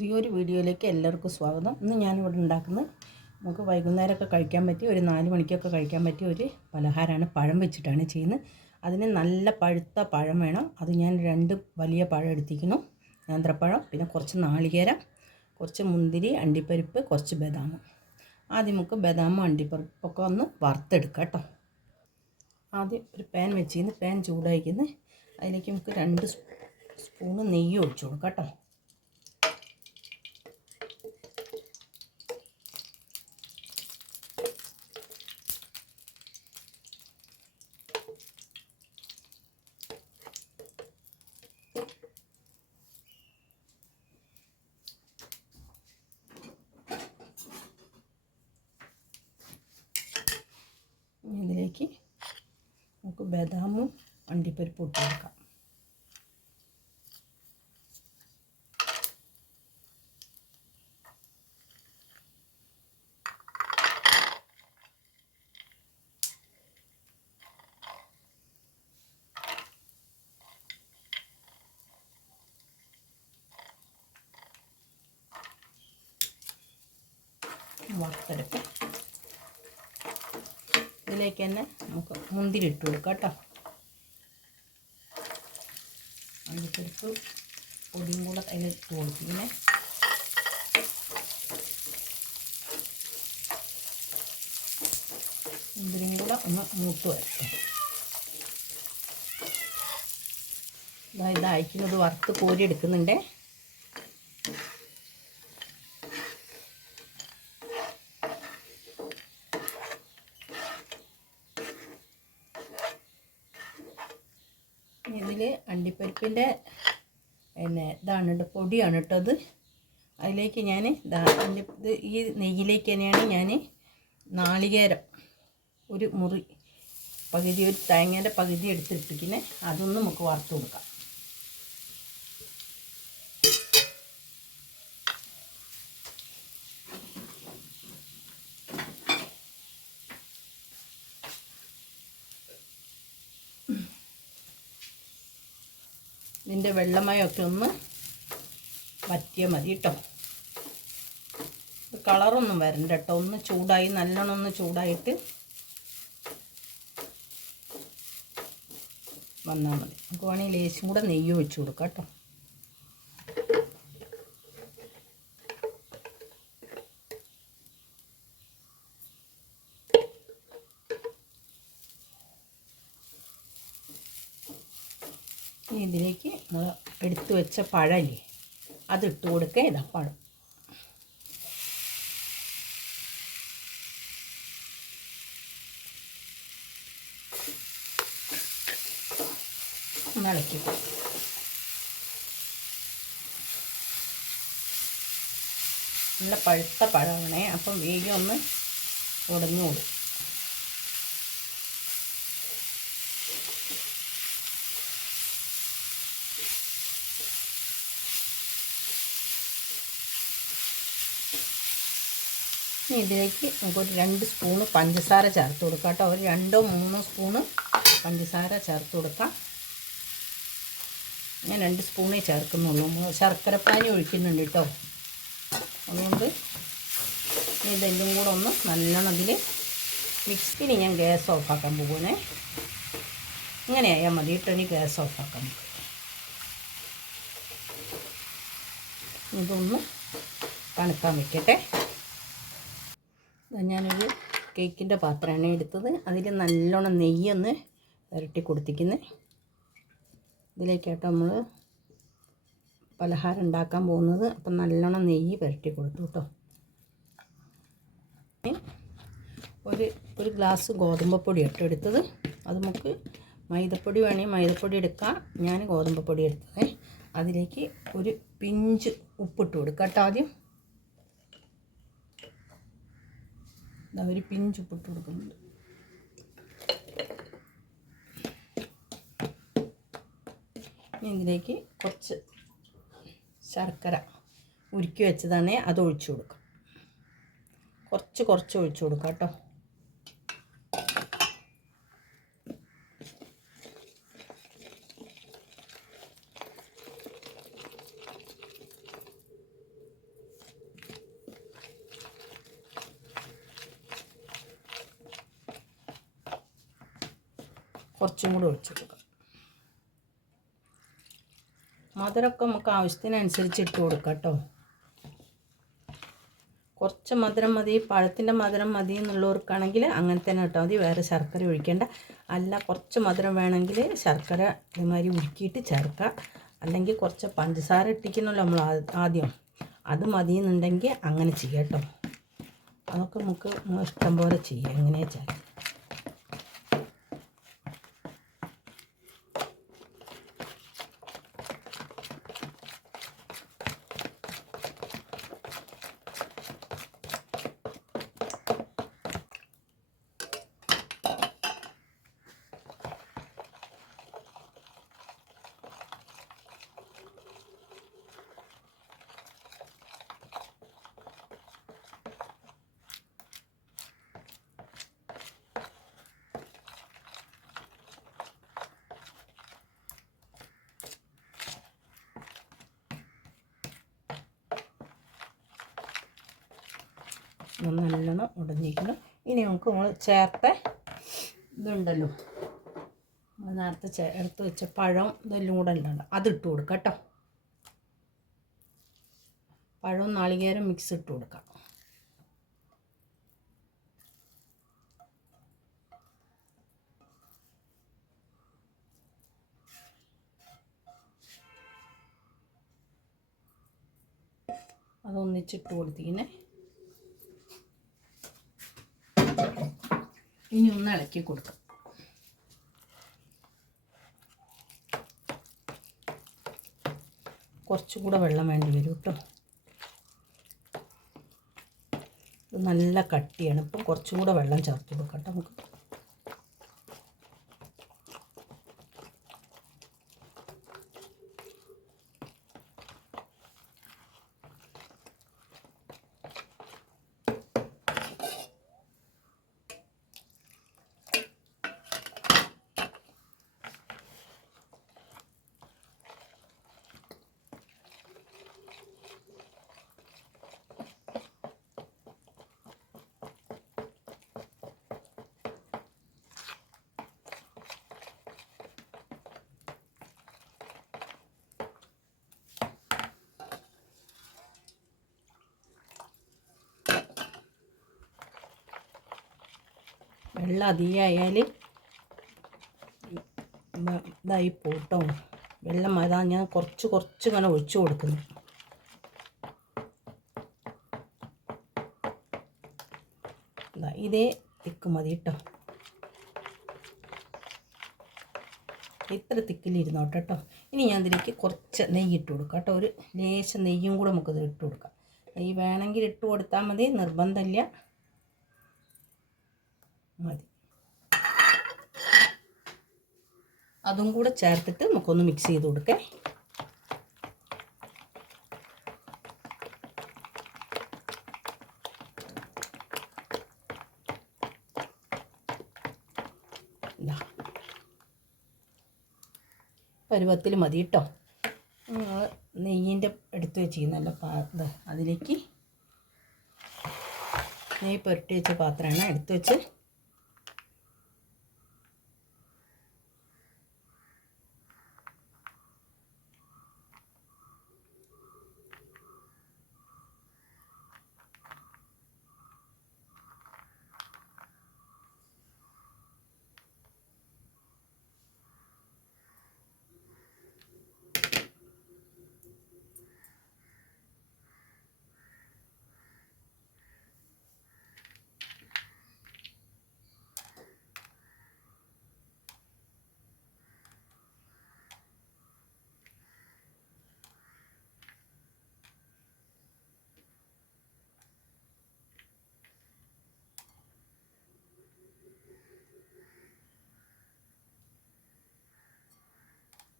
പുതിയൊരു വീഡിയോയിലേക്ക് എല്ലാവർക്കും സ്വാഗതം. ഇന്ന് ഞാനിവിടെ ഉണ്ടാക്കുന്നത് നമുക്ക് വൈകുന്നേരമൊക്കെ കഴിക്കാൻ പറ്റിയ ഒരു നാല് മണിക്കൊക്കെ കഴിക്കാൻ പറ്റിയ ഒരു പലഹാരമാണ്. പഴം വെച്ചിട്ടാണ് ചെയ്യുന്നത്. അതിന് നല്ല പഴുത്ത പഴം വേണം. അത് ഞാൻ രണ്ട് വലിയ പഴം എടുത്തിരിക്കുന്നു. നേന്ത്രപ്പഴം പിന്നെ കുറച്ച് നാളികേരം കുറച്ച് മുന്തിരി അണ്ടിപ്പരിപ്പ് കുറച്ച് ബദാം ആദ്യം നമുക്ക് ബദാമും അണ്ടിപ്പരിപ്പൊക്കെ ഒന്ന് വറുത്തെടുക്കാം കേട്ടോ. ആദ്യം ഒരു പാൻ വെച്ചിരുന്ന് പാൻ ചൂടായിരിക്കുന്നു അതിലേക്ക് നമുക്ക് രണ്ട് സ്പൂണ് നെയ്യ് ഒഴിച്ചു കൊടുക്കാം കേട്ടോ ഇനി ഇതിലേക്ക് നമുക്ക് ബദാമും അണ്ടിപ്പരിപ്പും ഇട്ട് കൊടുക്കാം. വറുത്തെടുക്കാം. ഇതിലേക്ക് തന്നെ നമുക്ക് മുന്തിരി ഇട്ട് കൊടുക്കാം കേട്ടോ. അണ്ടിപ്പരിപ്പ് പൊടിയും കൂടെ അതിൽ ഇട്ട് കൊടുക്കിങ്ങനെ മുന്തിരിയും കൂടെ ഒന്ന് മൂത്ത് വരട്ടെ. ഇതാ ഇത് അയക്കുന്നത് വറുത്ത് കോരി എടുക്കുന്നുണ്ടേ. ഇതിൽ അണ്ടിപ്പരിപ്പിന്റെ പിന്നെ ഇതാണ് പൊടിയാണ് കേട്ടോ അത്. അതിലേക്ക് ഞാൻ ഇത് ഈ നെയ്യിലേക്ക് തന്നെയാണ് ഞാൻ നാളികേരം ഒരു മുറി പകുതി ഒരു തേങ്ങേന്റെ പകുതി എടുത്തിട്ടിരിക്കുന്നത് അതൊന്നും നമുക്ക് വറുത്ത് കൊടുക്കാം. ഇതിന്റെ വെള്ളമയമൊക്കെ ഒന്ന് വറ്റിയാൽ മതി കേട്ടോ. കളറൊന്നും വരണ്ട കേട്ടോ. ഒന്ന് ചൂടായി നല്ലോണം ഒന്ന് ചൂടായിട്ട് വന്നാൽ മതി. നമുക്ക് വേണമെങ്കിൽ ലേശം കൂടെ നെയ്യ് ഒഴിച്ചു കൊടുക്കാം കേട്ടോ ഇനി ഇതിലേക്ക് നമ്മൾ എടുത്തു വെച്ച പഴമില്ലേ അതിട്ട് കൊടുക്കുക ഇതാ പഴം. ഇളക്കി. നല്ല പഴുത്ത പഴമാണേ. അപ്പം വേഗം ഒന്ന് ഉടഞ്ഞു കൊടുക്കും. ഇനി ഇതിലേക്ക് നമുക്കൊരു രണ്ട് സ്പൂണ് പഞ്ചസാര ചേർത്ത് കൊടുക്കാം കേട്ടോ. ഒരു രണ്ടോ മൂന്നോ സ്പൂണ് പഞ്ചസാര ചേർത്ത് കൊടുക്കാം. ഞാൻ രണ്ട് സ്പൂണേ ചേർക്കുന്നുള്ളൂ. ശർക്കരപ്പാനി ഒഴിക്കുന്നുണ്ട് കേട്ടോ. അതുകൊണ്ട് ഇനി ഇതെല്ലാം കൂടെ ഒന്ന് നല്ലോണം ഇതിൽ മിക്സിന് ഞാൻ ഗ്യാസ് ഓഫാക്കാൻ പോകുന്നേ ഇങ്ങനെ ആയാൽ മതി കേട്ടോ ഇനി ഗ്യാസ് ഓഫാക്കാൻ ഇതൊന്ന് തണുക്കാൻ വെക്കട്ടെ. ഞാനൊരു കേക്കിന്റെ പാത്രമാണ് എടുത്തത്. അതിൽ നല്ലോണം നെയ്യൊന്ന് ഇരട്ടി കൊടുത്തിക്കുന്നത് ഇതിലേക്കാട്ടോ നമ്മൾ പലഹാരം ഉണ്ടാക്കാൻ പോകുന്നത്. അപ്പം നല്ലോണം നെയ്യ് പുരട്ടി കൊടുത്തു കേട്ടോ. ഒരു ഒരു ഗ്ലാസ് ഗോതമ്പപ്പൊടി ഇട്ട് എടുത്തത്. അത് നമുക്ക് മൈദപ്പൊടി വേണമെങ്കിൽ മൈദപ്പൊടി എടുക്കാം. ഞാൻ ഗോതമ്പപ്പൊടി എടുത്തത്. അതിലേക്ക് ഒരു പിഞ്ച് ഉപ്പിട്ട് കൊടുക്കാം കേട്ടോ ആദ്യം ഇതാ ഒരു പിഞ്ച് ഉപ്പിട്ട് കൊടുക്കുന്നുണ്ട്. ഇതിലേക്ക് കുറച്ച് ശർക്കര ഉരുക്കി വെച്ചതാണേ അത് ഒഴിച്ചു കൊടുക്കാം. കുറച്ച് കുറച്ച് ഒഴിച്ചു കൊടുക്കാം കേട്ടോ. കുറച്ചും കൂടി ഒഴിച്ചു മധുരമൊക്കെ നമുക്ക് ആവശ്യത്തിനനുസരിച്ച് ഇട്ട് കൊടുക്കാം കേട്ടോ. കുറച്ച് മധുരം മതി പഴത്തിന്റെ മധുരം മതി എന്നുള്ളവർക്കാണെങ്കിൽ അങ്ങനെ തന്നെ ഇട്ടാൽ മതി വേറെ ശർക്കര ഒഴിക്കേണ്ട. അല്ല കുറച്ച് മധുരം വേണമെങ്കിൽ ശർക്കര ഇതുമാതിരി ഉരുക്കിയിട്ട് ചേർക്കുക അല്ലെങ്കിൽ കുറച്ച് പഞ്ചസാര ഇട്ടിക്കണമല്ലോ നമ്മൾ ആദ്യം. അത് മതി എന്നുണ്ടെങ്കിൽ അങ്ങനെ ചെയ്യാം കേട്ടോ. അതൊക്കെ നമുക്ക് ഇഷ്ടം പോലെ ചെയ്യാം എങ്ങനെയാ വെച്ചാൽ നല്ലോണം ഉടഞ്ഞിരിക്കണം. ഇനി നമുക്ക് നമ്മൾ ചേർത്ത ഇതുണ്ടല്ലോ. നമ്മൾ നേരത്തെ ചേർത്ത് വെച്ച പഴം ഇതെല്ലാം കൂടെ അത് ഇട്ട് കൊടുക്കാം കേട്ടോ. പഴവും നാളികേരം മിക്സ് ഇട്ട് കൊടുക്കാം. അതൊന്നിച്ചിട്ട് കൊടുത്തിങ്ങനെ ഇനി ഒന്ന് ഇളക്കി കൊടുക്കാം. കുറച്ചും കൂടെ വെള്ളം വേണ്ടി വരും കേട്ടോ. ഇത് നല്ല കട്ടിയാണ്. ഇപ്പം കുറച്ചും കൂടെ വെള്ളം ചേർത്ത് കൊടുക്കാം കേട്ടോ നമുക്ക്. വെള്ളം അധികമായാൽ ഇതായി പോട്ടോ. വെള്ളം അതാ ഞാൻ കുറച്ച് കുറച്ച് ഇങ്ങനെ ഒഴിച്ചു കൊടുക്കുന്നു. ഇതേ തിക്ക് മതി കേട്ടോ ഇത്ര തിക്കിലിരുന്നോട്ടെ കേട്ടോ ഇനി ഞാൻ ഇതിലേക്ക് കുറച്ച് നെയ്യ് ഇട്ട് കൊടുക്കാം കേട്ടോ ഒരു ലേശം നെയ്യും കൂടെ നമുക്കിത് ഇട്ട് കൊടുക്കാം. നെയ്യ് വേണമെങ്കിൽ ഇട്ട് കൊടുത്താൽ മതി നിർബന്ധമില്ല. മതി. അതും കൂടെ ചേർത്തിട്ട് നമുക്കൊന്ന് മിക്സ് ചെയ്ത് കൊടുക്കേ. പരുവത്തിൽ മതി കേട്ടോ നെയ്യിന്റെ എടുത്ത് വെച്ചിരിക്കുന്നല്ലോ പാ അതിലേക്ക് നെയ്യ് പുരട്ടി വെച്ച പാത്രമാണ് എടുത്ത് വെച്ച്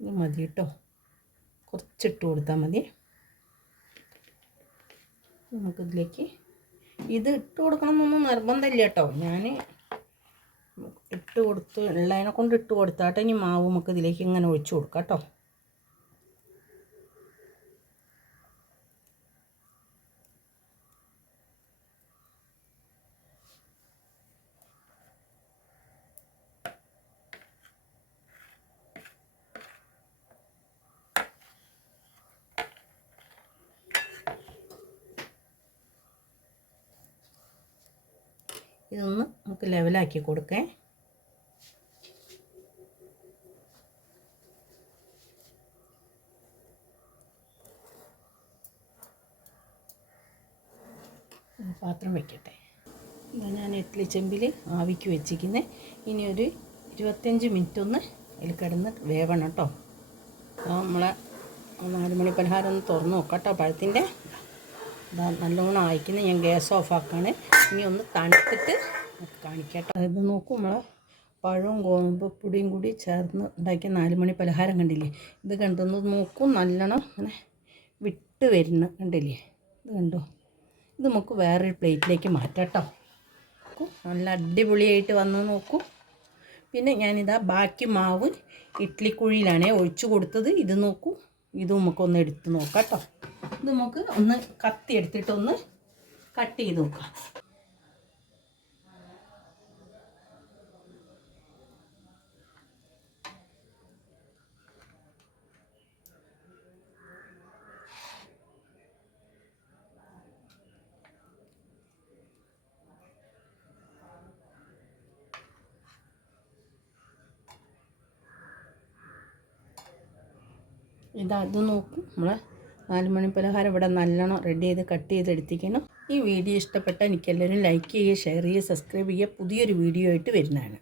ഇത് മതി കേട്ടോ കുറച്ചിട്ട് കൊടുത്താൽ മതി. നമുക്കിതിലേക്ക് ഇത് ഇട്ട് കൊടുക്കണമെന്നൊന്നും നിർബന്ധമില്ല കേട്ടോ. ഞാൻ ഇട്ട് കൊടുത്ത് ഉള്ളതിനെ കൊണ്ട് ഇട്ട് കൊടുത്താട്ടെ. ഇനി മാവ് നമുക്ക് ഇതിലേക്ക് ഇങ്ങനെ ഒഴിച്ചു കൊടുക്കാം കേട്ടോ. ഇതൊന്ന് നമുക്ക് ലെവലാക്കി കൊടുക്കേ. പാത്രം വയ്ക്കട്ടെ ഞാൻ ഇഡ്ഡലി ചെമ്പിൽ ആവിക്ക് വെച്ചിരിക്കുന്നത് ഇനി ഒരു ഇരുപത്തഞ്ച് മിനിറ്റ് ഒന്ന് ഇതിൽ കിടന്ന് വേവണം കേട്ടോ. അപ്പോൾ നമ്മളെ നാല് മണി പലഹാരം ഒന്ന് തുറന്ന് നോക്കാം കേട്ടോ പഴത്തിന്റെ. നല്ലോണം അയക്കുന്നത് ഞാൻ ഗ്യാസ് ഓഫ് ആക്കാണ് ഇനി ഒന്ന് തണുത്തിട്ട് കാണിക്കട്ടെ. അതായത് നോക്കും നമ്മളെ പഴവും ഗോതമ്പ് പൊടിയും കൂടി ചേർന്ന് ഉണ്ടാക്കിയ നാല് മണി പലഹാരം കണ്ടില്ലേ? ഇത് കണ്ടൊന്ന് നോക്കും. നല്ലോണം ഇങ്ങനെ വിട്ട് വരുന്ന കണ്ടില്ലേ? ഇത് കണ്ടോ? ഇത് നമുക്ക് വേറൊരു പ്ലേറ്റിലേക്ക് മാറ്റാം കേട്ടോ. നോക്കൂ. നല്ല അടിപൊളിയായിട്ട് വന്ന് നോക്കും. പിന്നെ ഞാനിതാ ബാക്കി മാവ് ഇഡ്ലിക്കുഴിയിലാണേ ഒഴിച്ചു കൊടുത്തത്. ഇത് നോക്കൂ. ഇത് നമുക്കൊന്ന് എടുത്ത് നോക്കാം കേട്ടോ. ഇത് നമുക്ക് ഒന്ന് കത്തി എടുത്തിട്ടൊന്ന് കട്ട് ചെയ്ത് നോക്കാം. ഇതാ ഇത് നോക്കും നമ്മളെ നാല് മണി പലഹാരം ഇവിടെ നല്ലോണം റെഡി ചെയ്ത് കട്ട് ചെയ്ത് എടുത്തിക്കണം ഈ വീഡിയോ ഇഷ്ടപ്പെട്ടാൽ എനിക്കെല്ലാവരും ലൈക്ക് ചെയ്യുക ഷെയർ ചെയ്യുക സബ്സ്ക്രൈബ് ചെയ്യുക. പുതിയൊരു വീഡിയോ ആയിട്ട് വരുന്നതാണ്.